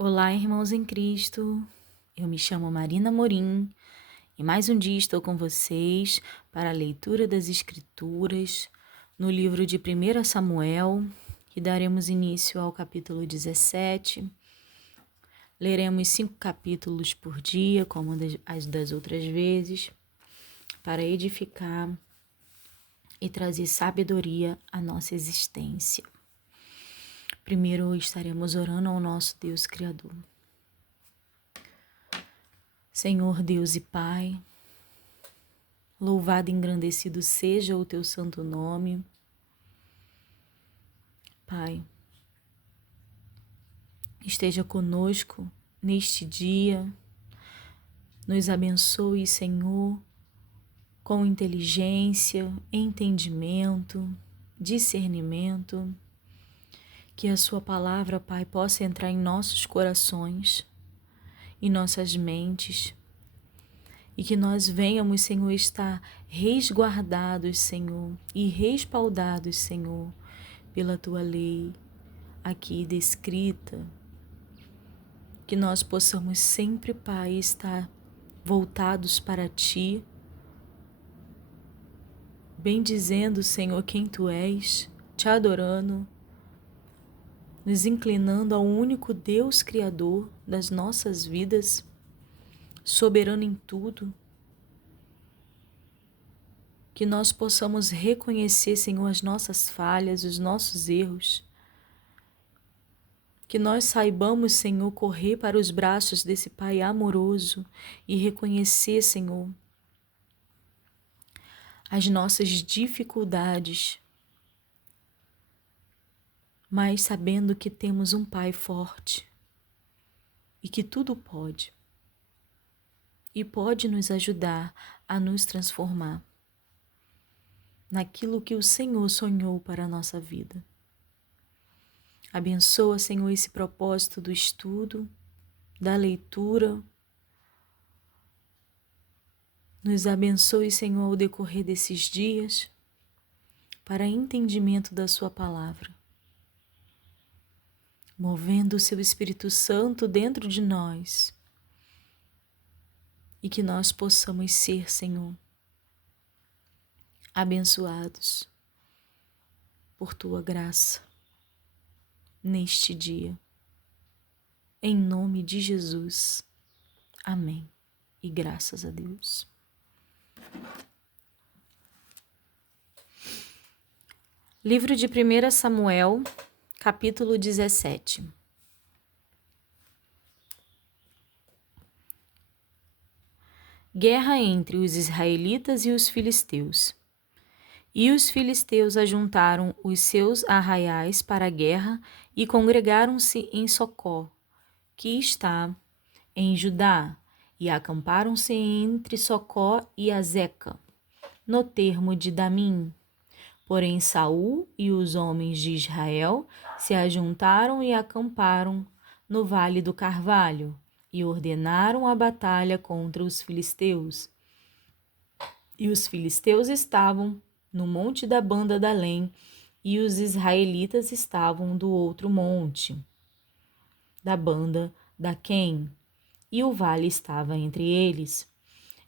Olá, irmãos em Cristo. Eu me chamo Marina Morim e mais um dia estou com vocês para a leitura das Escrituras no livro de 1 Samuel, que daremos início ao capítulo 17. Leremos 5 capítulos por dia, como as das outras vezes, para edificar e trazer sabedoria à nossa existência. Primeiro estaremos orando ao nosso Deus Criador. Senhor Deus e Pai, louvado e engrandecido seja o teu santo nome. Pai, esteja conosco neste dia, nos abençoe, Senhor, com inteligência, entendimento, discernimento, que a sua palavra, Pai, possa entrar em nossos corações, em nossas mentes, e que nós venhamos, Senhor, estar resguardados, Senhor, e respaldados, Senhor, pela tua lei aqui descrita, que nós possamos sempre, Pai, estar voltados para ti, bendizendo, Senhor, quem tu és, te adorando, nos inclinando ao único Deus Criador das nossas vidas, soberano em tudo, que nós possamos reconhecer, Senhor, as nossas falhas, os nossos erros, que nós saibamos, Senhor, correr para os braços desse Pai amoroso e reconhecer, Senhor, as nossas dificuldades, mas sabendo que temos um Pai forte e que tudo pode e pode nos ajudar a nos transformar naquilo que o Senhor sonhou para a nossa vida. Abençoa, Senhor, esse propósito do estudo, da leitura. Nos abençoe, Senhor, ao decorrer desses dias, para entendimento da sua palavra, movendo o seu Espírito Santo dentro de nós, e que nós possamos ser, Senhor, abençoados por tua graça neste dia. Em nome de Jesus. Amém. E graças a Deus. Livro de 1 Samuel, capítulo 17. Guerra entre os israelitas e os filisteus. E os filisteus ajuntaram os seus arraiais para a guerra e congregaram-se em Socó, que está em Judá, e acamparam-se entre Socó e Azeca, no termo de Damim. Porém Saul e os homens de Israel se ajuntaram e acamparam no vale do Carvalho, e ordenaram a batalha contra os filisteus. E os filisteus estavam no monte da banda da Além, e os israelitas estavam do outro monte, da banda da Quém, e o vale estava entre eles.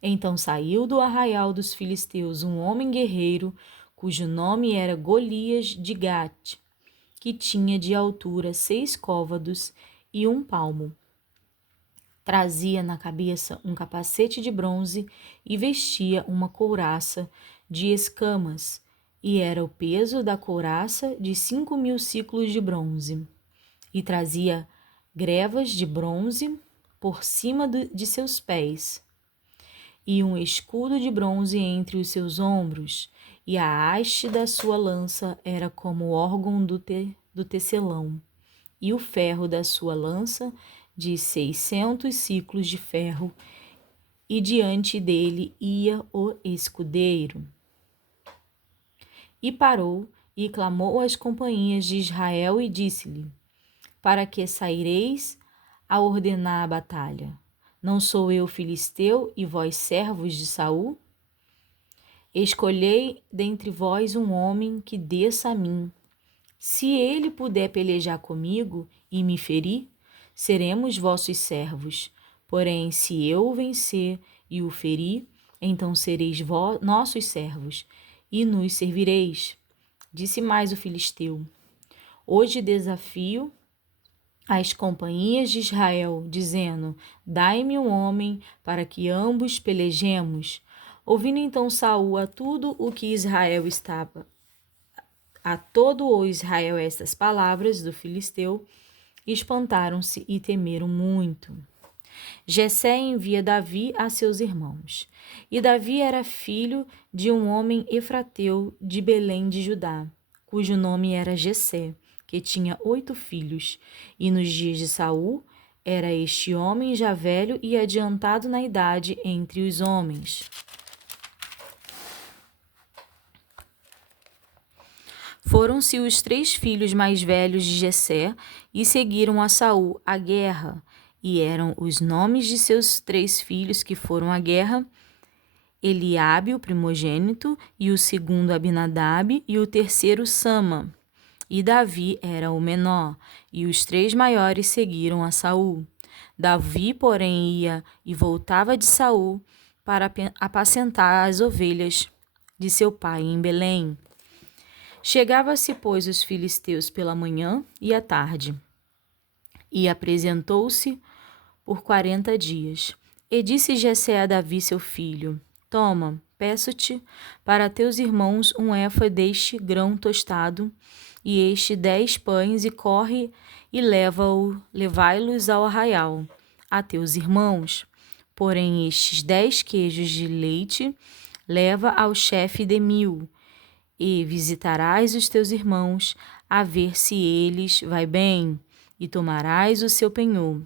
Então saiu do arraial dos filisteus um homem guerreiro, cujo nome era Golias de Gate, que tinha de altura 6 côvados e 1 palmo. Trazia na cabeça um capacete de bronze e vestia uma couraça de escamas, e era o peso da couraça de 5.000 siclos de bronze. E trazia grevas de bronze por cima de seus pés, e um escudo de bronze entre os seus ombros, e a haste da sua lança era como o órgão do tecelão, e o ferro da sua lança de 600 ciclos de ferro, e diante dele ia o escudeiro. E parou e clamou às companhias de Israel e disse-lhe: Para que saireis a ordenar a batalha? Não sou eu filisteu e vós servos de Saul? Escolhei dentre vós um homem que desça a mim. Se ele puder pelejar comigo e me ferir, seremos vossos servos. Porém, se eu o vencer e o ferir, então sereis nossos servos, e nos servireis. Disse mais o filisteu: Hoje desafio as companhias de Israel, dizendo: Dai-me um homem para que ambos pelejemos. Ouvindo então Saul a todo o Israel estas palavras do filisteu, espantaram-se e temeram muito. Jessé envia Davi a seus irmãos. E Davi era filho de um homem efrateu de Belém de Judá, cujo nome era Jessé, que tinha 8 filhos. E nos dias de Saul era este homem já velho e adiantado na idade entre os homens. Foram-se os 3 filhos mais velhos de Jessé e seguiram a Saul à guerra. E eram os nomes de seus 3 filhos que foram à guerra: Eliabe, o primogênito, e o segundo Abinadab, e o terceiro Sama. E Davi era o menor, e os 3 maiores seguiram a Saul. Davi, porém, ia e voltava de Saul para apacentar as ovelhas de seu pai em Belém. Chegava-se, pois, os filisteus pela manhã e à tarde, e apresentou-se por 40 dias. E disse Jessé a Davi, seu filho: Toma, peço-te para teus irmãos um efa deste grão tostado, e 10 pães, e corre e levai-los ao arraial, a teus irmãos. Porém, estes 10 queijos de leite leva ao chefe de 1000, e visitarás os teus irmãos, a ver se eles vai bem, e tomarás o seu penhor.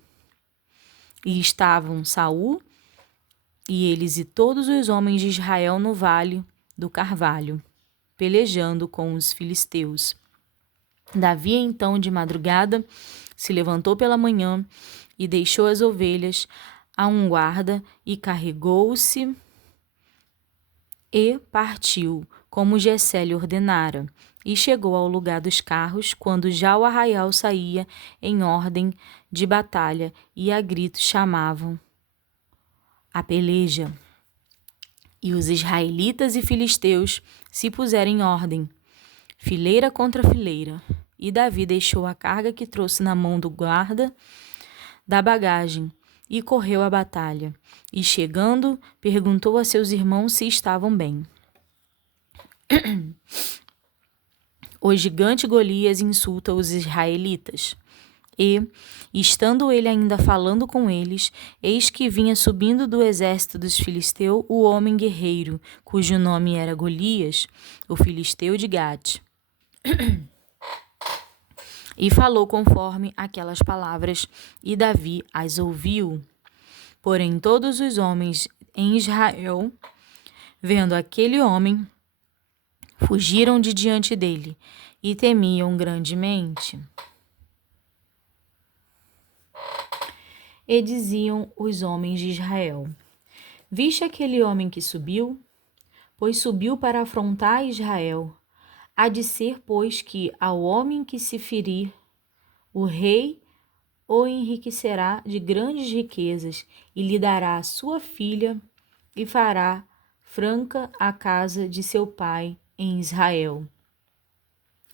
E estavam Saul e eles e todos os homens de Israel no vale do Carvalho, pelejando com os filisteus. Davi, então, de madrugada, se levantou pela manhã e deixou as ovelhas a um guarda e carregou-se e partiu, como Jessé lhe ordenara, e chegou ao lugar dos carros, quando já o arraial saía em ordem de batalha, e a gritos chamavam a peleja. E os israelitas e filisteus se puseram em ordem, fileira contra fileira. E Davi deixou a carga que trouxe na mão do guarda da bagagem, e correu à batalha. E chegando, perguntou a seus irmãos se estavam bem. O gigante Golias insulta os israelitas. E, estando ele ainda falando com eles, eis que vinha subindo do exército dos filisteus o homem guerreiro, cujo nome era Golias, o filisteu de Gate. E falou conforme aquelas palavras, e Davi as ouviu. Porém, todos os homens em Israel, vendo aquele homem, fugiram de diante dele e temiam grandemente. E diziam os homens de Israel: Viste aquele homem que subiu? Pois subiu para afrontar Israel. Há de ser, pois, que ao homem que se ferir, o rei o enriquecerá de grandes riquezas, e lhe dará a sua filha, e fará franca a casa de seu pai em Israel.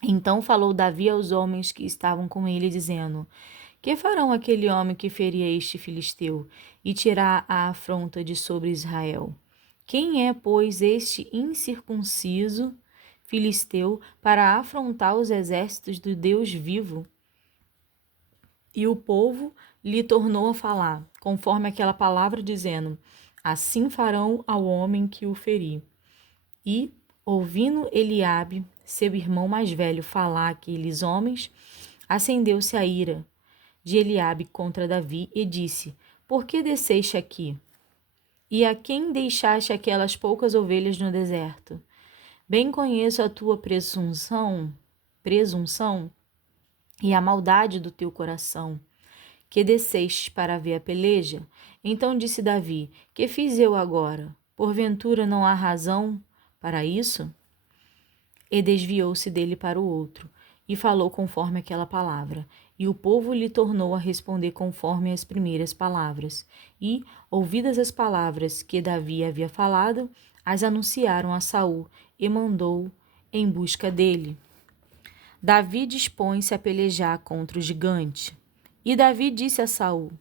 Então falou Davi aos homens que estavam com ele, dizendo: Que farão aquele homem que feria este filisteu, e tirar a afronta de sobre Israel? Quem é, pois, este incircunciso filisteu para afrontar os exércitos do Deus vivo? E o povo lhe tornou a falar, conforme aquela palavra, dizendo: Assim farão ao homem que o ferir. E, ouvindo Eliabe, seu irmão mais velho, falar aqueles homens, acendeu-se a ira de Eliabe contra Davi e disse: Por que desceste aqui? E a quem deixaste aquelas poucas ovelhas no deserto? Bem conheço a tua presunção e a maldade do teu coração, que desceste para ver a peleja. Então disse Davi: Que fiz eu agora? Porventura não há razão para isso? E desviou-se dele para o outro. e falou conforme aquela palavra. E o povo lhe tornou a responder conforme as primeiras palavras. E, ouvidas as palavras que Davi havia falado, as anunciaram a Saul e mandou em busca dele. Davi dispõe-se a pelejar contra o gigante. E Davi disse a Saul: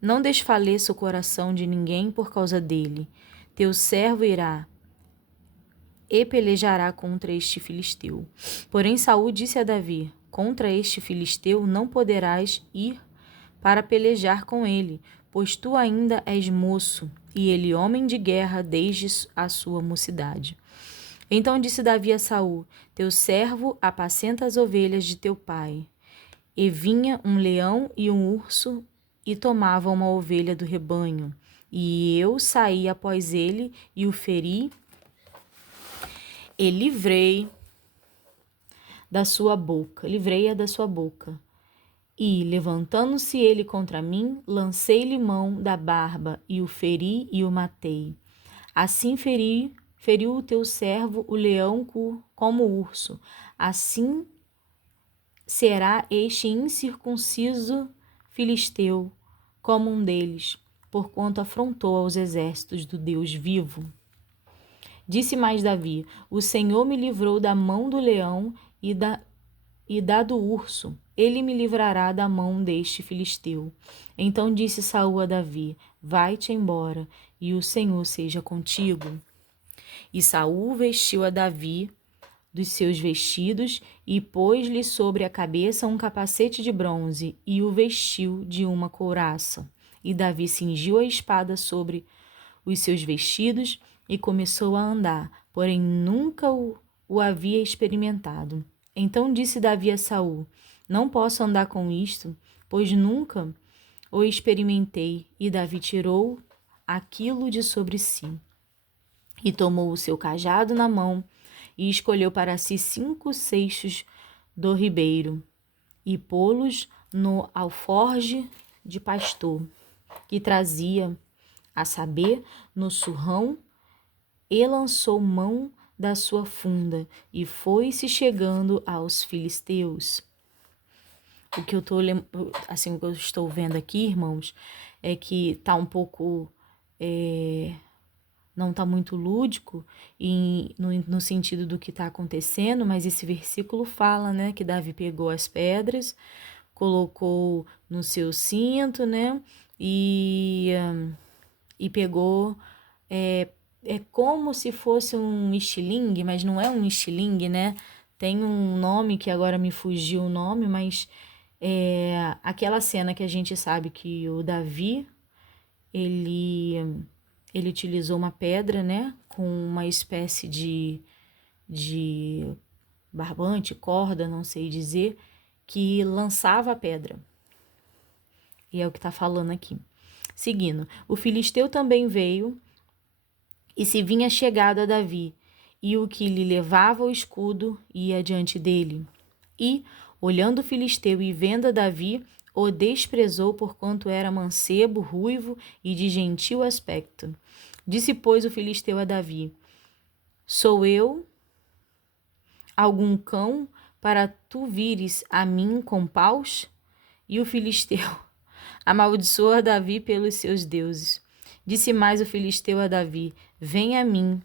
Não desfaleça o coração de ninguém por causa dele. Teu servo irá e pelejará contra este filisteu. Porém Saul disse a Davi: Contra este filisteu não poderás ir para pelejar com ele, pois tu ainda és moço, e ele homem de guerra desde a sua mocidade. Então disse Davi a Saul: Teu servo apacenta as ovelhas de teu pai. E vinha um leão e um urso e tomava uma ovelha do rebanho. E eu saí após ele e o feri e livrei-a da sua boca. E, levantando-se ele contra mim, lancei-lhe mão da barba e o feri e o matei. Assim feriu o teu servo o leão como o urso. Assim será este incircunciso filisteu como um deles, porquanto afrontou aos exércitos do Deus vivo. Disse mais Davi: O Senhor me livrou da mão do leão e da do urso. Ele me livrará da mão deste filisteu. Então disse Saul a Davi: Vai-te embora, e o Senhor seja contigo. E Saul vestiu a Davi dos seus vestidos e pôs-lhe sobre a cabeça um capacete de bronze e o vestiu de uma couraça. E Davi cingiu a espada sobre os seus vestidos e começou a andar, porém nunca o havia experimentado. Então disse Davi a Saul: Não posso andar com isto, pois nunca o experimentei. E Davi tirou aquilo de sobre si. E tomou o seu cajado na mão e escolheu para si 5 seixos do ribeiro e pô-los no alforje de pastor que trazia, a saber, no surrão, e lançou mão da sua funda e foi-se chegando aos filisteus. O que o que eu estou vendo aqui, irmãos, é que tá um pouco não está muito lúdico no sentido do que está acontecendo, mas esse versículo fala, né, que Davi pegou as pedras, colocou no seu cinto, né, e pegou, é como se fosse um estilingue, mas não é um estilingue, né, tem um nome que agora me fugiu o nome, mas é aquela cena que a gente sabe que o Davi, ele utilizou uma pedra, né, com uma espécie de barbante, corda, não sei dizer, que lançava a pedra. E é o que está falando aqui. Seguindo, o filisteu também veio e se vinha chegado a Davi, e o que lhe levava o escudo ia diante dele. E, olhando o filisteu e vendo a Davi, o desprezou porquanto era mancebo, ruivo e de gentil aspecto. Disse, pois, o filisteu a Davi: Sou eu algum cão para tu vires a mim com paus? E o filisteu amaldiçoou a Davi pelos seus deuses. Disse mais o filisteu a Davi: Vem a mim,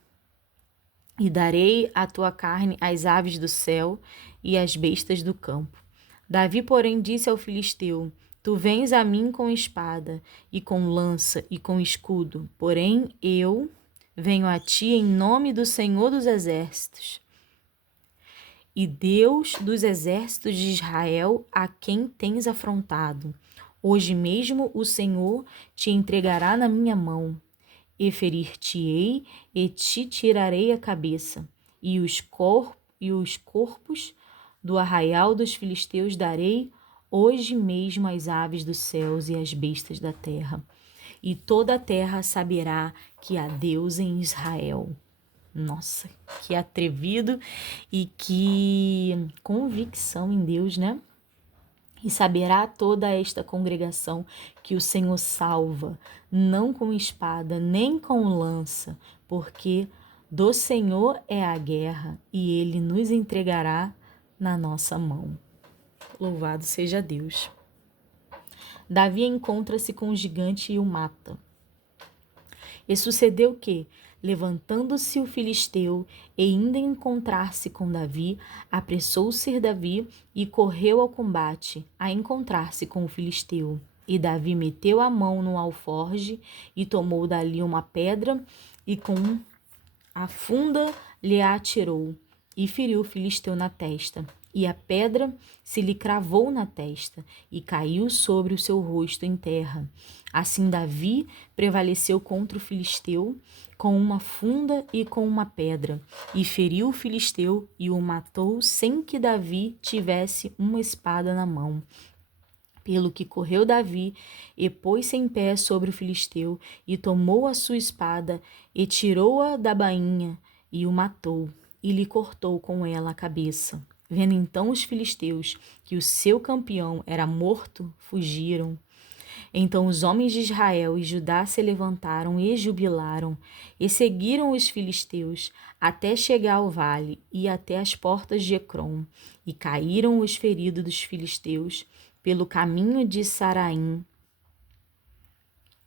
e darei a tua carne às aves do céu e às bestas do campo. Davi, porém, disse ao filisteu: Tu vens a mim com espada, e com lança, e com escudo, porém eu venho a ti em nome do Senhor dos Exércitos, e Deus dos exércitos de Israel, a quem tens afrontado. Hoje mesmo o Senhor te entregará na minha mão, e ferir-te-ei, e te tirarei a cabeça, e os corpos do arraial dos filisteus darei hoje mesmo às aves dos céus e às bestas da terra. E toda a terra saberá que há Deus em Israel. Nossa, que atrevido e que convicção em Deus, né? E saberá toda esta congregação que o Senhor salva, não com espada, nem com lança, porque do Senhor é a guerra, e ele nos entregará na nossa mão. Louvado seja Deus. Davi encontra-se com o gigante e o mata. E sucedeu que, levantando-se o filisteu e indo encontrar-se com Davi, apressou-se Davi e correu ao combate, a encontrar-se com o filisteu. E Davi meteu a mão no alforje e tomou dali uma pedra e com a funda lhe atirou e feriu o filisteu na testa. E a pedra se lhe cravou na testa e caiu sobre o seu rosto em terra. Assim Davi prevaleceu contra o filisteu com uma funda e com uma pedra, e feriu o filisteu e o matou sem que Davi tivesse uma espada na mão. Pelo que correu Davi e pôs-se em pé sobre o filisteu e tomou a sua espada e tirou-a da bainha e o matou e lhe cortou com ela a cabeça. Vendo então os filisteus que o seu campeão era morto, fugiram. Então os homens de Israel e Judá se levantaram e jubilaram, e seguiram os filisteus até chegar ao vale e até as portas de Ecrom, e caíram os feridos dos filisteus pelo caminho de Saaraim,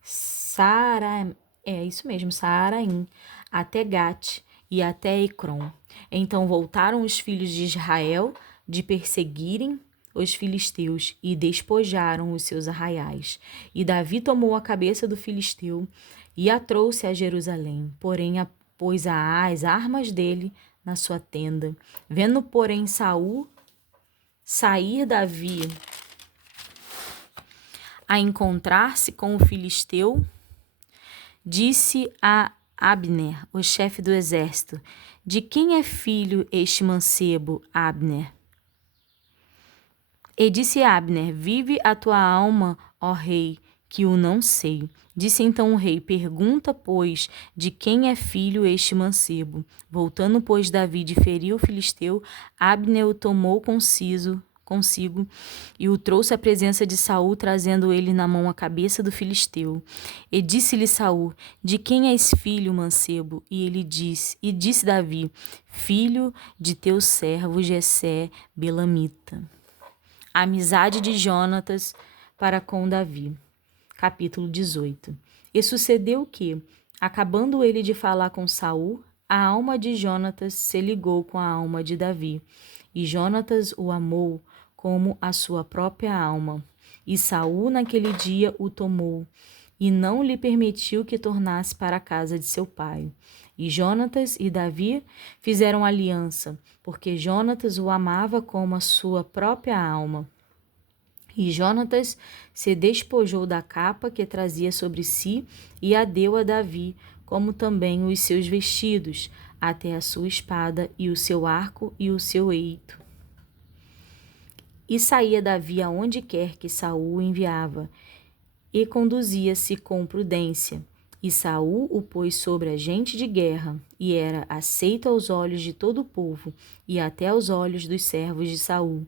Saaraim, até Gate e até Ecrom. Então voltaram os filhos de Israel de perseguirem os filisteus e despojaram os seus arraiais. E Davi tomou a cabeça do filisteu e a trouxe a Jerusalém, porém pôs as armas dele na sua tenda. Vendo, porém, Saul sair Davi a encontrar-se com o filisteu, disse a Abner, o chefe do exército: de quem é filho este mancebo, Abner? E disse Abner: vive a tua alma, ó rei, que o não sei. Disse então o rei: pergunta, pois, de quem é filho este mancebo. Voltando, pois, Davi de ferir o filisteu, Abner o tomou consigo e o trouxe à presença de Saul, trazendo ele na mão a cabeça do filisteu. E disse-lhe Saul: de quem és filho, mancebo? E disse Davi: filho de teu servo Jessé Belamita. A amizade de Jonatas para com Davi. Capítulo 18. E sucedeu que, acabando ele de falar com Saul, a alma de Jonatas se ligou com a alma de Davi, e Jonatas o amou como a sua própria alma. E Saul naquele dia o tomou, e não lhe permitiu que tornasse para a casa de seu pai. E Jonatas e Davi fizeram aliança, porque Jonatas o amava como a sua própria alma. E Jonatas se despojou da capa que trazia sobre si e a deu a Davi, como também os seus vestidos, até a sua espada e o seu arco e o seu eito. E saía Davi aonde quer que Saul o enviava, e conduzia-se com prudência. E Saul o pôs sobre a gente de guerra, e era aceito aos olhos de todo o povo, e até aos olhos dos servos de Saul.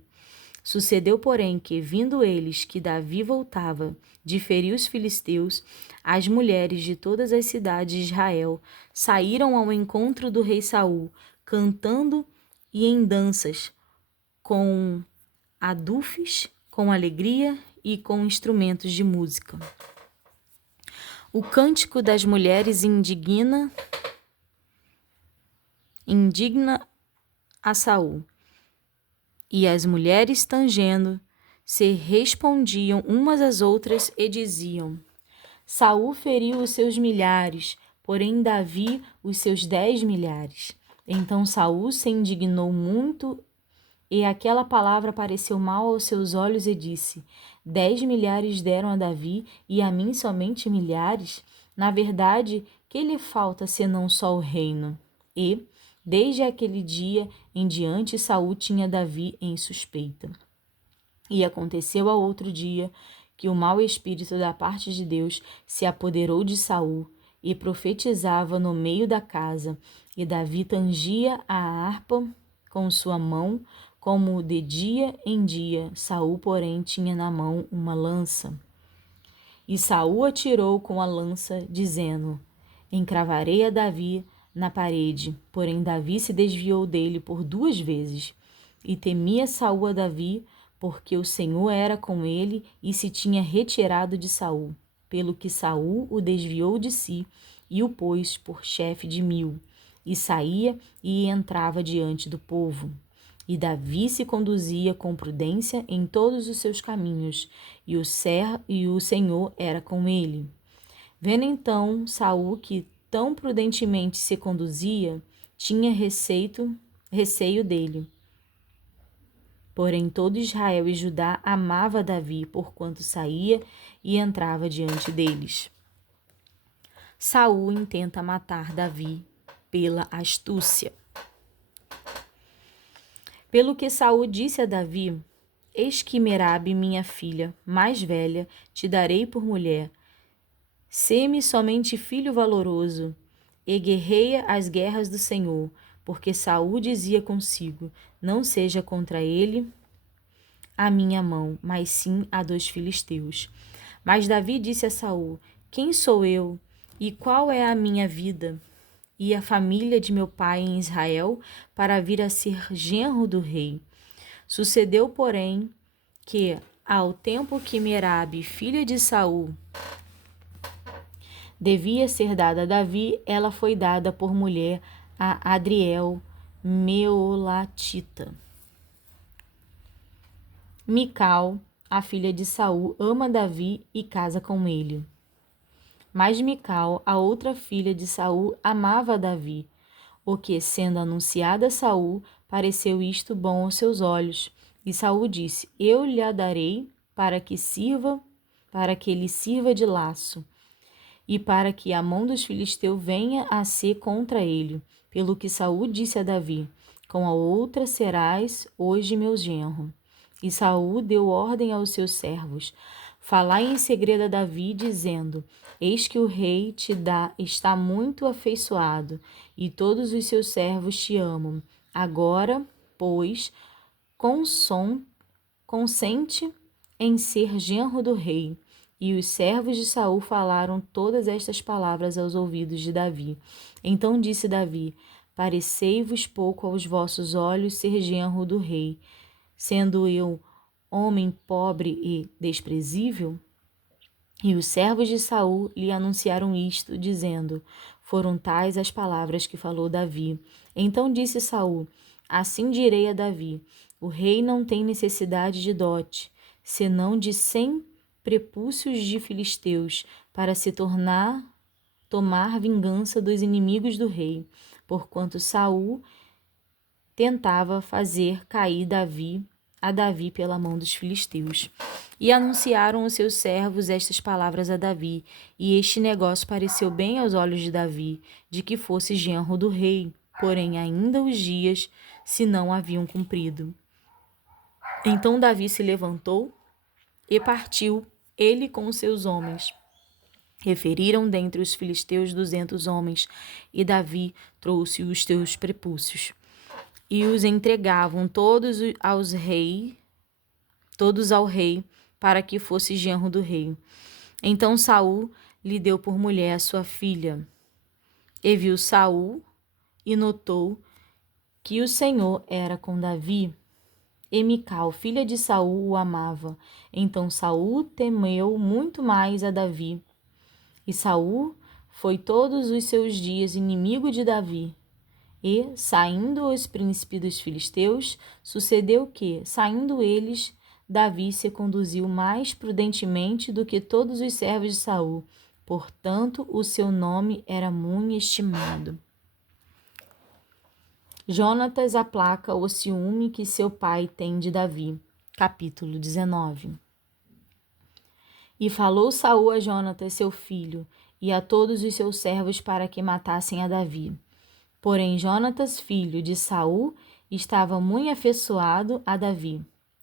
Sucedeu, porém, que, vindo eles que Davi voltava de ferir os filisteus, as mulheres de todas as cidades de Israel saíram ao encontro do rei Saul, cantando e em danças, com adufes, com alegria e com instrumentos de música. O cântico das mulheres indigna a Saul. E as mulheres, tangendo, se respondiam umas às outras e diziam: Saul feriu os seus milhares, porém Davi os seus 10 milhares. Então Saul se indignou muito, e aquela palavra pareceu mal aos seus olhos, e disse: 10 milhares deram a Davi, e a mim somente milhares? Na verdade, que lhe falta senão só o reino? E, desde aquele dia em diante, Saul tinha Davi em suspeita. E aconteceu ao outro dia que o mau espírito da parte de Deus se apoderou de Saul, e profetizava no meio da casa, e Davi tangia a harpa com sua mão, como de dia em dia. Saul, porém, tinha na mão uma lança. E Saul atirou com a lança, dizendo: encravarei a Davi na parede. Porém Davi se desviou dele por 2 vezes. E temia Saul a Davi, porque o Senhor era com ele e se tinha retirado de Saul, pelo que Saul o desviou de si e o pôs por chefe de 1000, e saía e entrava diante do povo. E Davi se conduzia com prudência em todos os seus caminhos, e o Senhor era com ele. Vendo então Saul que tão prudentemente se conduzia, tinha receio dele. Porém, todo Israel e Judá amava Davi, porquanto saía e entrava diante deles. Saul intenta matar Davi pela astúcia. Pelo que Saul disse a Davi: Eis que Merabe, minha filha, mais velha, te darei por mulher. Sê-me somente filho valoroso, e guerreia as guerras do Senhor, porque Saul dizia consigo: Não seja contra ele a minha mão, mas sim a dos filisteus. Mas Davi disse a Saul: Quem sou eu, e qual é a minha vida e a família de meu pai em Israel, para vir a ser genro do rei? Sucedeu, porém, que, ao tempo que Merabe, filha de Saul, devia ser dada a Davi, ela foi dada por mulher a Adriel, Meolatita. Mical, a filha de Saul, ama Davi e casa com ele. Mas Mical, a outra filha de Saul, amava Davi, o que, sendo anunciada a Saul, pareceu isto bom aos seus olhos. E Saul disse: Eu lhe a darei para que lhe sirva de laço, e para que a mão dos filisteus venha a ser contra ele. Pelo que Saul disse a Davi: Com a outra serás hoje meu genro. E Saul deu ordem aos seus servos: Falai em segredo a Davi, dizendo: Eis que o rei está muito afeiçoado, e todos os seus servos te amam. Agora, pois, consente em ser genro do rei. E os servos de Saul falaram todas estas palavras aos ouvidos de Davi. Então disse Davi: Parecei-vos pouco aos vossos olhos ser genro do rei, sendo eu homem pobre e desprezível? E os servos de Saul lhe anunciaram isto, dizendo: Foram tais as palavras que falou Davi. Então disse Saul: Assim direi a Davi: O rei não tem necessidade de dote, senão de 100 prepúcios de filisteus, para se tomar vingança dos inimigos do rei, porquanto Saul tentava fazer cair a Davi pela mão dos filisteus. E anunciaram os seus servos estas palavras a Davi, e este negócio pareceu bem aos olhos de Davi, de que fosse genro do rei, porém ainda os dias se não haviam cumprido. Então Davi se levantou e partiu, ele com os seus homens. Referiram dentre os filisteus 200 homens, e Davi trouxe os seus prepúcios. E os entregavam todos ao rei, para que fosse genro do rei. Então Saul lhe deu por mulher a sua filha. E viu Saul e notou que o Senhor era com Davi, e Mical, filha de Saul, o amava. Então Saul temeu muito mais a Davi. E Saul foi todos os seus dias inimigo de Davi. E, saindo os príncipes dos filisteus, sucedeu que, saindo eles, Davi se conduziu mais prudentemente do que todos os servos de Saul. Portanto, o seu nome era muito estimado. Jonatas aplaca o ciúme que seu pai tem de Davi. Capítulo 19. E falou Saul a Jonatas, seu filho, e a todos os seus servos para que matassem a Davi. Porém, Jonatas, filho de Saul, estava muito afeiçoado a Davi.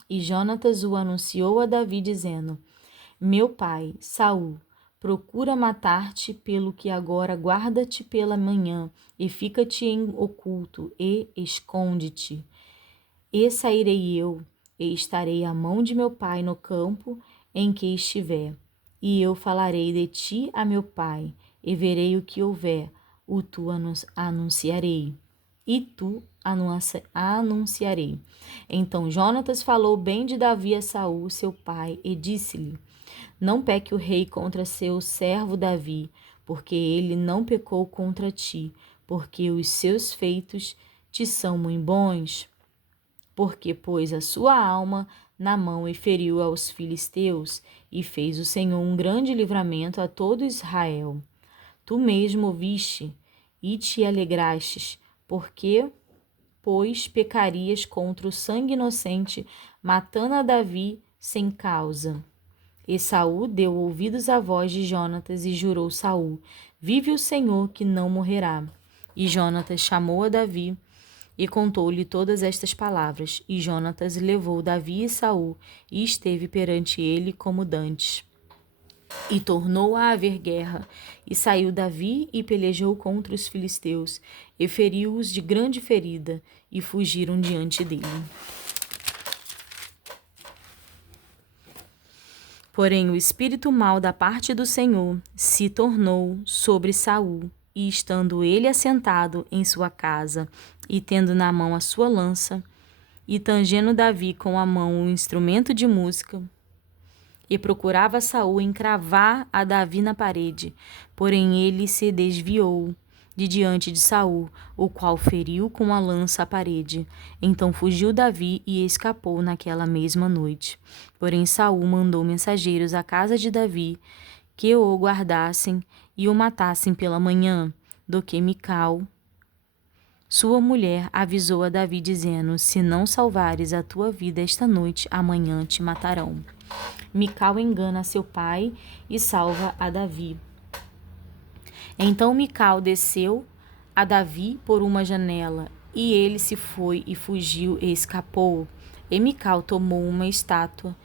E Jonatas o anunciou a Davi, dizendo: Meu pai, Saul, procura matar-te, pelo que agora guarda-te pela manhã, e fica-te em oculto, e esconde-te. E sairei eu, e estarei à mão de meu pai no campo em que estiver. E eu falarei de ti a meu pai, e verei o que houver, o tu anunciarei. e tu anunciarei. Então Jonatas falou bem de Davi a Saul, seu pai, e disse-lhe: Não peque o rei contra seu servo Davi, porque ele não pecou contra ti, porque os seus feitos te são muito bons, porque pôs a sua alma na mão e feriu aos filisteus, e fez o Senhor um grande livramento a todo Israel. Tu mesmo ouviste e te alegrastes, porque, pois, pecarias contra o sangue inocente, matando a Davi sem causa. E Saul deu ouvidos à voz de Jonatas e jurou Saul: Vive o Senhor que não morrerá. E Jonatas chamou a Davi e contou-lhe todas estas palavras. E Jonatas levou Davi e Saul e esteve perante ele como dantes. E tornou a haver guerra. E saiu Davi e pelejou contra os filisteus, e feriu-os de grande ferida, e fugiram diante dele. Porém, o espírito mau da parte do Senhor se tornou sobre Saul, e estando ele assentado em sua casa, e tendo na mão a sua lança, e tangendo Davi com a mão um instrumento de música, e procurava Saul encravar a Davi na parede, porém ele se desviou de diante de Saul, o qual feriu com a lança a parede. Então fugiu Davi e escapou naquela mesma noite. Porém Saul mandou mensageiros à casa de Davi, que o guardassem e o matassem pela manhã, do que Mical, sua mulher, avisou a Davi, dizendo: Se não salvares a tua vida esta noite, amanhã te matarão. Mical engana seu pai e salva a Davi. Então Mical desceu a Davi por uma janela, e ele se foi e fugiu e escapou. E Mical tomou uma estátua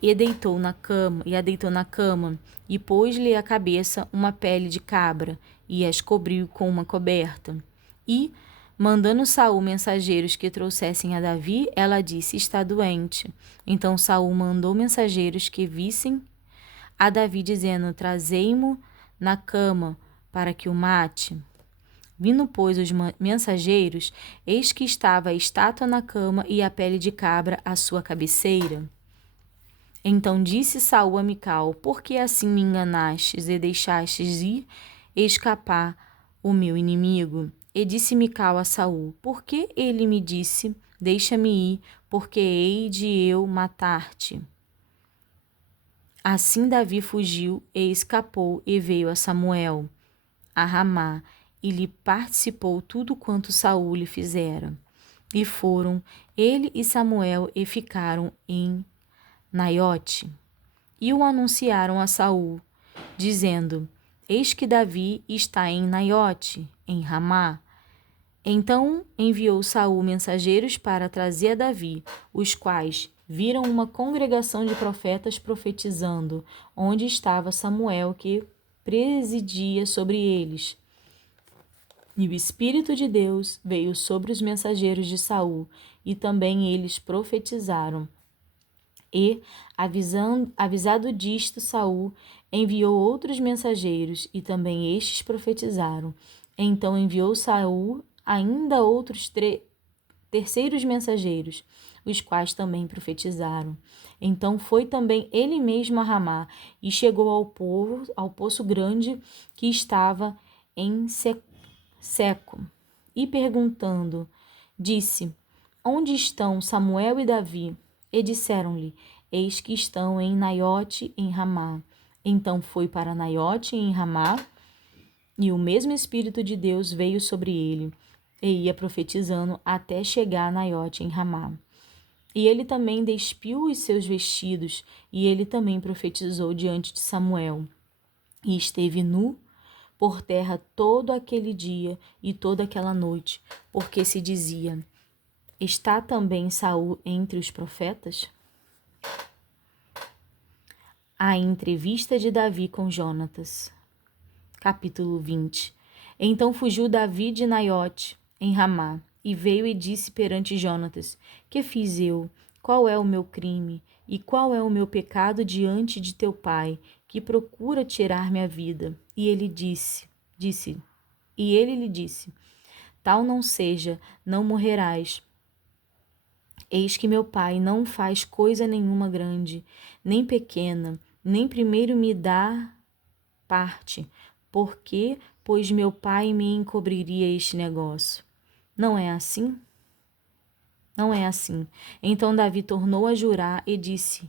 e a deitou na cama, e pôs-lhe à cabeça uma pele de cabra, e as cobriu com uma coberta. E, mandando Saul mensageiros que trouxessem a Davi, ela disse: Está doente. Então Saul mandou mensageiros que vissem a Davi, dizendo: Trazei-mo na cama para que o mate. Vindo, pois, os mensageiros, eis que estava a estátua na cama e a pele de cabra à sua cabeceira. Então disse Saul a Mical: Por que assim me enganastes e deixastes ir escapar o meu inimigo? E disse Mical a Saul: Por que ele me disse: Deixa-me ir, porque hei de eu matar-te? Assim Davi fugiu e escapou e veio a Samuel, a Ramá, e lhe participou tudo quanto Saul lhe fizera. E foram ele e Samuel e ficaram em Naiote. E o anunciaram a Saul, dizendo: Eis que Davi está em Naiote, em Ramá. Então enviou Saul mensageiros para trazer a Davi, os quais viram uma congregação de profetas profetizando, onde estava Samuel, que presidia sobre eles. E o Espírito de Deus veio sobre os mensageiros de Saul, e também eles profetizaram. E, avisado disto, Saul enviou outros mensageiros, e também estes profetizaram. Então enviou Saul ainda outros terceiros mensageiros, os quais também profetizaram. Então foi também ele mesmo a Ramá, e chegou ao poço grande que estava em Seco, e perguntando, disse: Onde estão Samuel e Davi? E disseram-lhe: Eis que estão em Naiote, em Ramá. Então foi para Naiote, em Ramá, e o mesmo Espírito de Deus veio sobre ele, e ia profetizando até chegar a Naiote, em Ramá. E ele também despiu os seus vestidos, e ele também profetizou diante de Samuel. E esteve nu por terra todo aquele dia e toda aquela noite, porque se dizia: Está também Saul entre os profetas? A entrevista de Davi com Jonatas. Capítulo 20. Então fugiu Davi de Naiote, em Ramá, e veio e disse perante Jonatas: Que fiz eu? Qual é o meu crime? E qual é o meu pecado diante de teu pai, que procura tirar minha vida? E ele lhe disse: tal não seja, não morrerás. Eis que meu pai não faz coisa nenhuma grande, nem pequena, nem primeiro me dá parte, porque, pois meu pai me encobriria este negócio. Não é assim? Não é assim. Então Davi tornou a jurar e disse: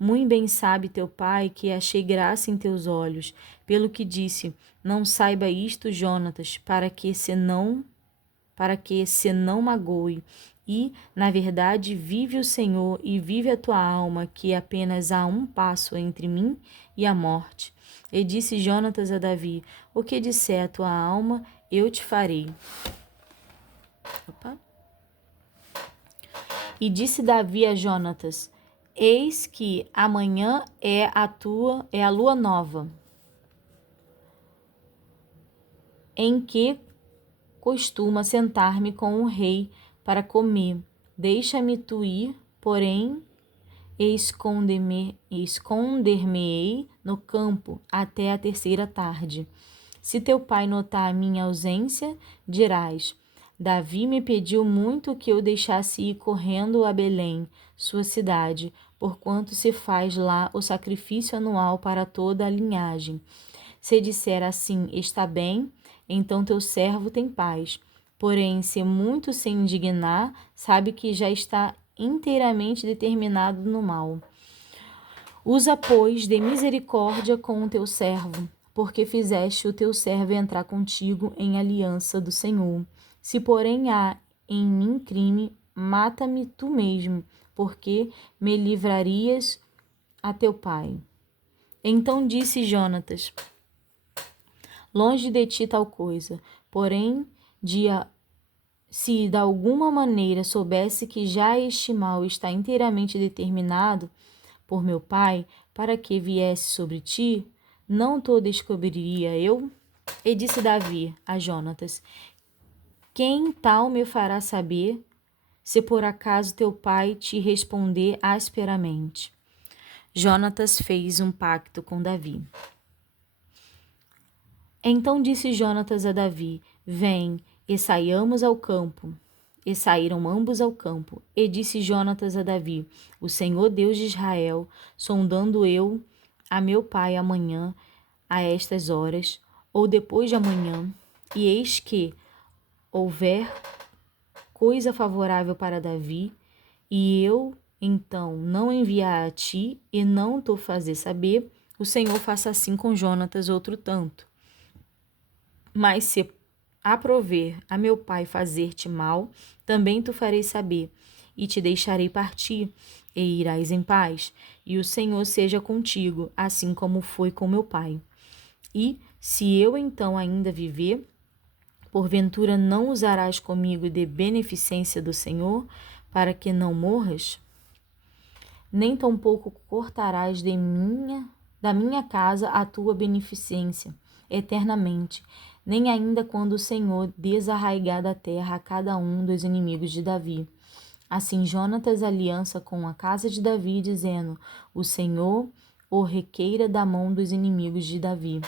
Muito bem sabe teu pai que achei graça em teus olhos, pelo que disse: Não saiba isto, Jonatas, para que se não magoe. E, na verdade, vive o Senhor e vive a tua alma, que apenas há um passo entre mim e a morte. E disse Jonatas a Davi: O que disser a tua alma, eu te farei. Opa. E disse Davi a Jonatas: Eis que amanhã é a lua nova, em que costuma sentar-me com o rei para comer. Deixa-me tu ir, porém, esconder-me-ei no campo até a terceira tarde. Se teu pai notar a minha ausência, dirás: Davi me pediu muito que eu deixasse ir correndo a Belém, sua cidade, porquanto se faz lá o sacrifício anual para toda a linhagem. Se disser assim, está bem, então teu servo tem paz. Porém, se muito se indignar, sabe que já está inteiramente determinado no mal. Usa, pois, de misericórdia com o teu servo, porque fizeste o teu servo entrar contigo em aliança do Senhor. Se, porém, há em mim crime, mata-me tu mesmo, porque me livrarias a teu pai. Então disse Jonatas: Longe de ti tal coisa, porém, se de alguma maneira soubesse que já este mal está inteiramente determinado por meu pai, para que viesse sobre ti, não te descobriria eu? E disse Davi a Jonatas: Quem tal me fará saber, se por acaso teu pai te responder asperamente? Jonatas fez um pacto com Davi. Então disse Jonatas a Davi: Vem, e saiamos ao campo. E saíram ambos ao campo. E disse Jonatas a Davi: O Senhor Deus de Israel, sondando eu a meu pai amanhã, a estas horas, ou depois de amanhã, e eis que houver coisa favorável para Davi, e eu então não enviar a ti e não te fazer saber, o Senhor faça assim com Jonatas outro tanto. Mas se aprover a meu pai fazer-te mal, também tu farei saber, e te deixarei partir, e irás em paz, e o Senhor seja contigo, assim como foi com meu pai. E, se eu então ainda viver, porventura não usarás comigo de beneficência do Senhor, para que não morras? Nem tampouco cortarás da minha casa a tua beneficência eternamente, nem ainda quando o Senhor desarraigar da terra a cada um dos inimigos de Davi. Assim Jonatas aliança com a casa de Davi, dizendo: O Senhor o requeira da mão dos inimigos de Davi.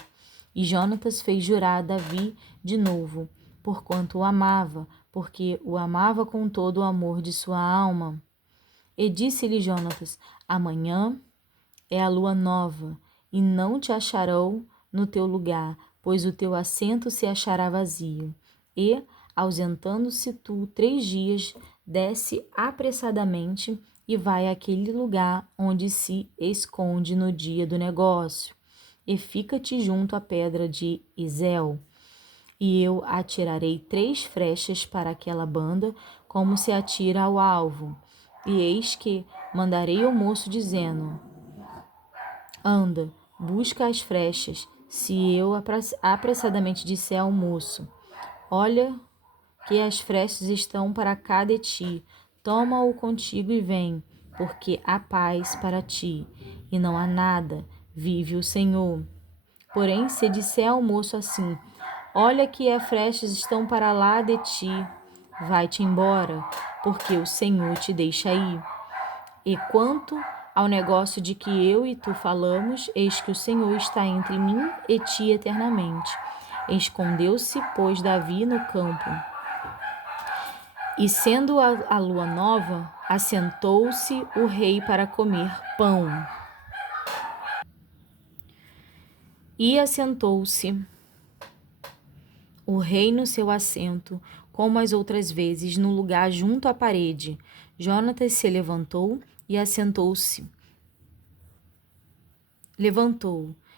E Jonatas fez jurar a Davi de novo, porquanto o amava, porque o amava com todo o amor de sua alma. E disse-lhe Jonatas: Amanhã é a lua nova, e não te acharão no teu lugar, pois o teu assento se achará vazio. E, ausentando-se tu 3 dias, desce apressadamente e vai àquele lugar onde se esconde no dia do negócio, e fica-te junto à pedra de Ezel. E eu atirarei 3 flechas para aquela banda, como se atira ao alvo. E eis que mandarei o moço, dizendo: Anda, busca as flechas. Se eu apressadamente disser ao moço: Olha que as flechas estão para cá de ti, toma-o contigo e vem, porque há paz para ti, e não há nada, vive o Senhor. Porém, se disser ao moço assim: Olha que as flechas estão para lá de ti, vai-te embora, porque o Senhor te deixa ir. E quanto ao negócio de que eu e tu falamos, eis que o Senhor está entre mim e ti eternamente. Escondeu-se, pois, Davi no campo. E sendo a lua nova, assentou-se o rei para comer pão. E assentou-se o rei no seu assento, como as outras vezes, no lugar junto à parede. Jonatas se levantou e assentou-se.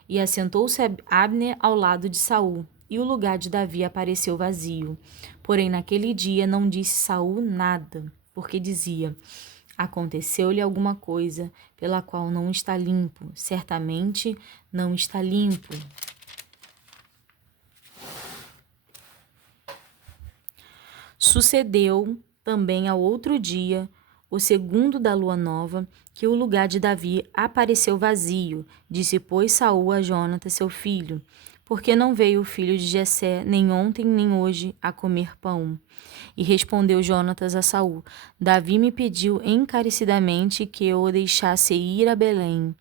E assentou-se Abner ao lado de Saul, e o lugar de Davi apareceu vazio. Porém, naquele dia não disse Saul nada, porque dizia: aconteceu-lhe alguma coisa pela qual não está limpo, certamente não está limpo. Sucedeu também ao outro dia, o segundo da lua nova, que o lugar de Davi apareceu vazio. Disse, pois, Saul a Jonatas, seu filho: por que não veio o filho de Jessé, nem ontem nem hoje, a comer pão? E respondeu Jonatas a Saul: Davi me pediu encarecidamente que eu o deixasse ir a Belém,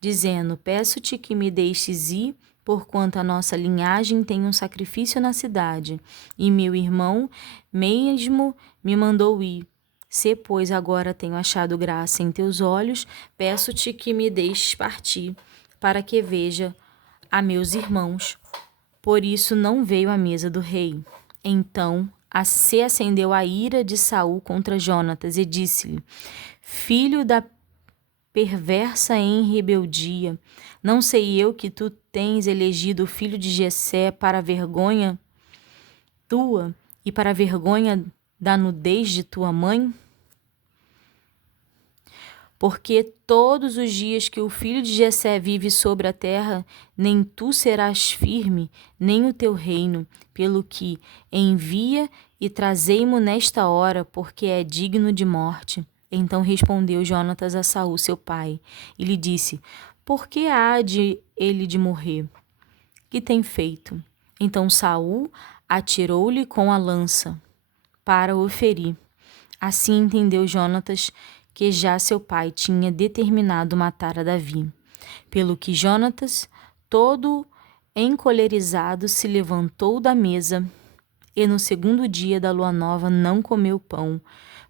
dizendo: peço-te que me deixes ir, porquanto a nossa linhagem tem um sacrifício na cidade, e meu irmão mesmo me mandou ir. Se, pois, agora tenho achado graça em teus olhos, peço-te que me deixes partir, para que veja a meus irmãos. Por isso não veio à mesa do rei. Então se acendeu a ira de Saul contra Jonatas e disse-lhe: filho da perversa em rebeldia, não sei eu que tu tens elegido o filho de Jessé para a vergonha tua e para a vergonha da nudez de tua mãe? Porque todos os dias que o filho de Jessé vive sobre a terra, nem tu serás firme, nem o teu reino, pelo que envia e trazei-mo nesta hora, porque é digno de morte. Então respondeu Jonatas a Saul, seu pai, e lhe disse: por que há de ele de morrer? Que tem feito? Então Saul atirou-lhe com a lança para o ferir. Assim entendeu Jonatas que já seu pai tinha determinado matar a Davi. Pelo que Jonatas, todo encolerizado, se levantou da mesa e no segundo dia da lua nova não comeu pão,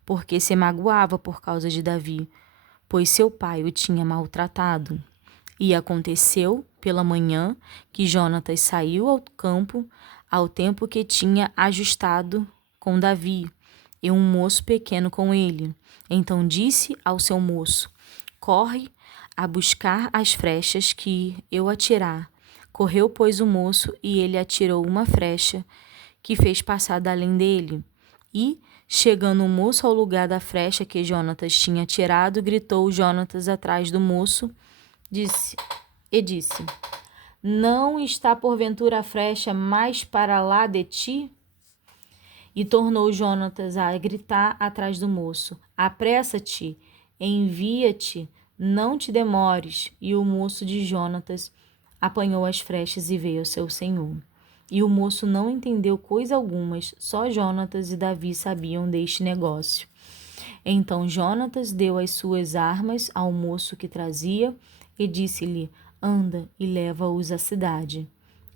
porque se magoava por causa de Davi, pois seu pai o tinha maltratado. E aconteceu pela manhã que Jonatas saiu ao campo ao tempo que tinha ajustado com Davi, e um moço pequeno com ele. Então disse ao seu moço: corre a buscar as flechas que eu atirar. Correu, pois, o moço, e ele atirou uma flecha que fez passar da além dele. E, chegando o moço ao lugar da flecha que Jonatas tinha atirado, gritou Jonatas atrás do moço, disse: não está porventura a flecha mais para lá de ti? E tornou Jonatas a gritar atrás do moço: apressa-te, envia-te, não te demores. E o moço de Jonatas apanhou as flechas e veio ao seu senhor. E o moço não entendeu coisa alguma, só Jonatas e Davi sabiam deste negócio. Então Jonatas deu as suas armas ao moço que trazia e disse-lhe: anda e leva-os à cidade.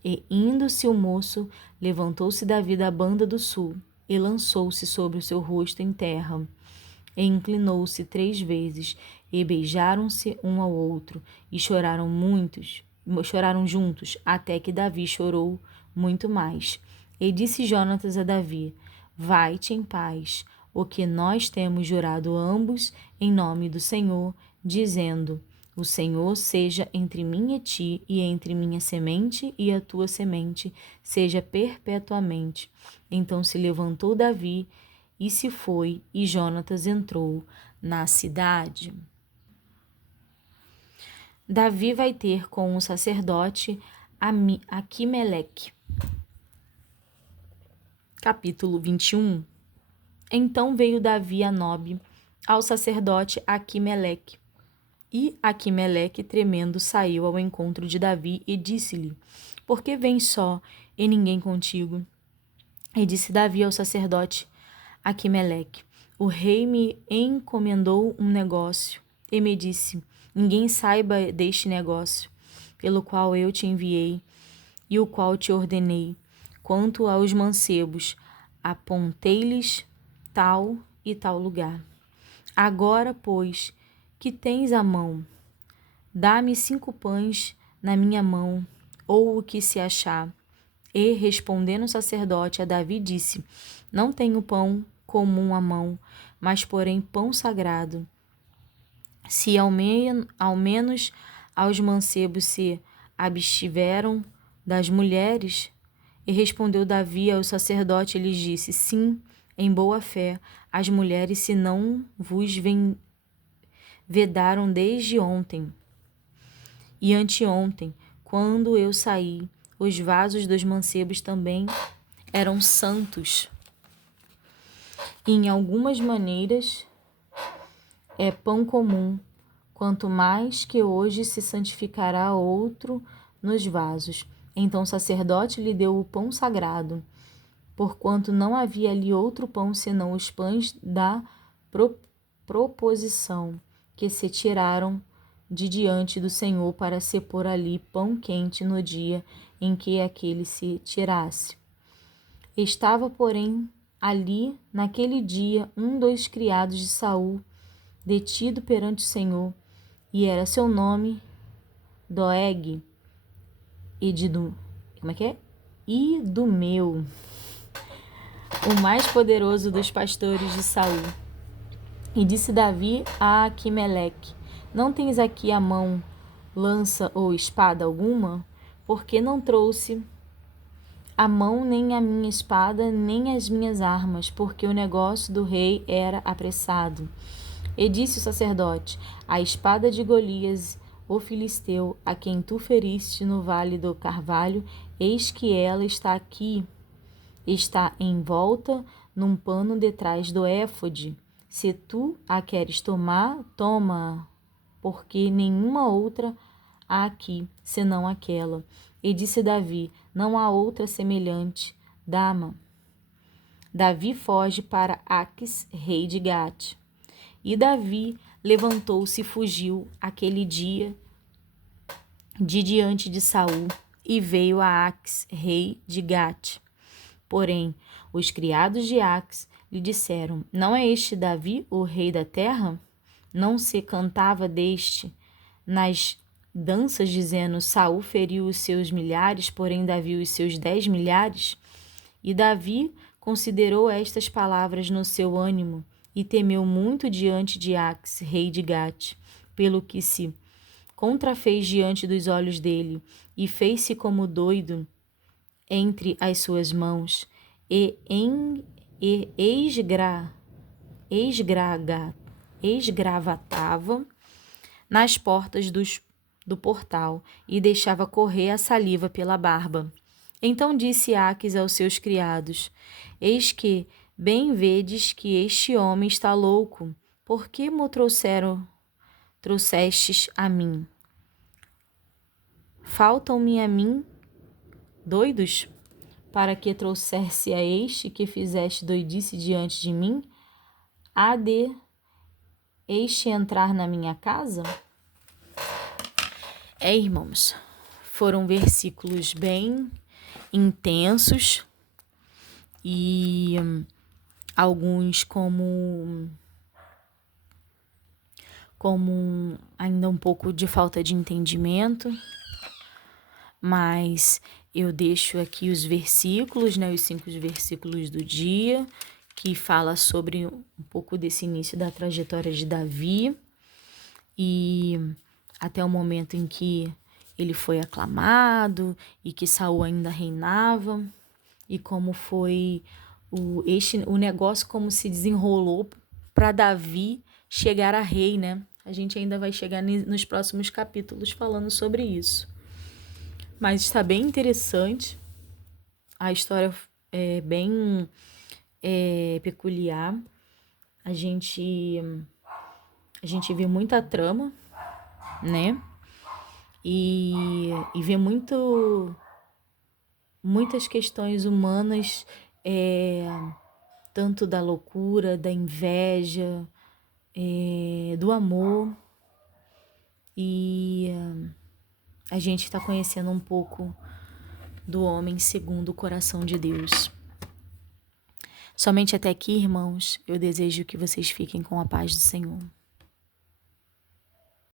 E indo-se o moço, levantou-se Davi da banda do sul e lançou-se sobre o seu rosto em terra. E inclinou-se 3 vezes, e beijaram-se um ao outro, e choraram juntos, até que Davi chorou muito mais. E disse Jonatas a Davi: vai-te em paz, o que nós temos jurado ambos em nome do Senhor, dizendo: o Senhor seja entre mim e ti, e entre minha semente e a tua semente, seja perpetuamente. Então se levantou Davi e se foi, e Jonatas entrou na cidade. Davi vai ter com o sacerdote Aquimeleque. Capítulo 21. Então veio Davi a Nobe, ao sacerdote Aquimeleque. E Aquimeleque, tremendo, saiu ao encontro de Davi e disse-lhe: por que vens só e ninguém contigo? E disse Davi ao sacerdote Aquimeleque: o rei me encomendou um negócio e me disse: ninguém saiba deste negócio, pelo qual eu te enviei e o qual te ordenei. Quanto aos mancebos, apontei-lhes tal e tal lugar. Agora, pois, que tens à mão, dá-me 5 pães na minha mão, ou o que se achar. E, respondendo o sacerdote a Davi, disse: Não tenho pão comum à mão, mas porém pão sagrado. Se ao menos aos mancebos se abstiveram das mulheres. E respondeu Davi ao sacerdote e lhes disse: Sim, em boa fé, as mulheres se não vos vedaram desde ontem e anteontem, quando eu saí, os vasos dos mancebos também eram santos. E em algumas maneiras é pão comum, quanto mais que hoje se santificará outro nos vasos. Então o sacerdote lhe deu o pão sagrado, porquanto não havia ali outro pão senão os pães da proposição, que se tiraram de diante do Senhor para se pôr ali pão quente no dia em que aquele se tirasse. Estava, porém, ali, naquele dia, um dos criados de Saul, detido perante o Senhor, e era seu nome Doeg, Idumeu, o mais poderoso dos pastores de Saul. E disse Davi a Aquimeleque: Não tens aqui à mão lança ou espada alguma? Porque não trouxe a mão nem a minha espada, nem as minhas armas, porque o negócio do rei era apressado. E disse o sacerdote: A espada de Golias, o filisteu, a quem tu feriste no vale do Carvalho, eis que ela está aqui, está envolta num pano detrás do éfode. Se tu a queres tomar, toma, porque nenhuma outra há aqui, senão aquela. E disse Davi: Não há outra semelhante. Dama. Davi foge para Aques, rei de Gate. E Davi levantou-se e fugiu aquele dia de diante de Saul e veio a Aques, rei de Gate. Porém, os criados de Aques lhe disseram: Não é este Davi, o rei da terra? Não se cantava deste nas danças, dizendo: Saul feriu os seus milhares, porém Davi os seus 10 milhares? E Davi considerou estas palavras no seu ânimo e temeu muito diante de Aques, rei de Gate, pelo que se contrafez diante dos olhos dele, e fez-se como doido entre as suas mãos, e esgravatava nas portas do portal, e deixava correr a saliva pela barba. Então disse Aques aos seus criados: Eis que bem vedes que este homem está louco. Por que me trouxestes a mim? Faltam-me a mim doidos, para que trouxesse a este que fizeste doidice diante de mim? Há de este entrar na minha casa? Irmãos, foram versículos bem intensos e alguns como ainda um pouco de falta de entendimento, mas eu deixo aqui os versículos, né, os 5 versículos do dia, que fala sobre um pouco desse início da trajetória de Davi e até o momento em que ele foi aclamado e que Saul ainda reinava, e como foi o negócio, como se desenrolou para Davi chegar a rei, né? A gente ainda vai chegar nos próximos capítulos falando sobre isso. Mas está bem interessante, a história é bem peculiar, a gente vê muita trama, né? E vê muitas questões humanas, tanto da loucura, da inveja, do amor, e a gente está conhecendo um pouco do homem segundo o coração de Deus. Somente até aqui, irmãos, eu desejo que vocês fiquem com a paz do Senhor.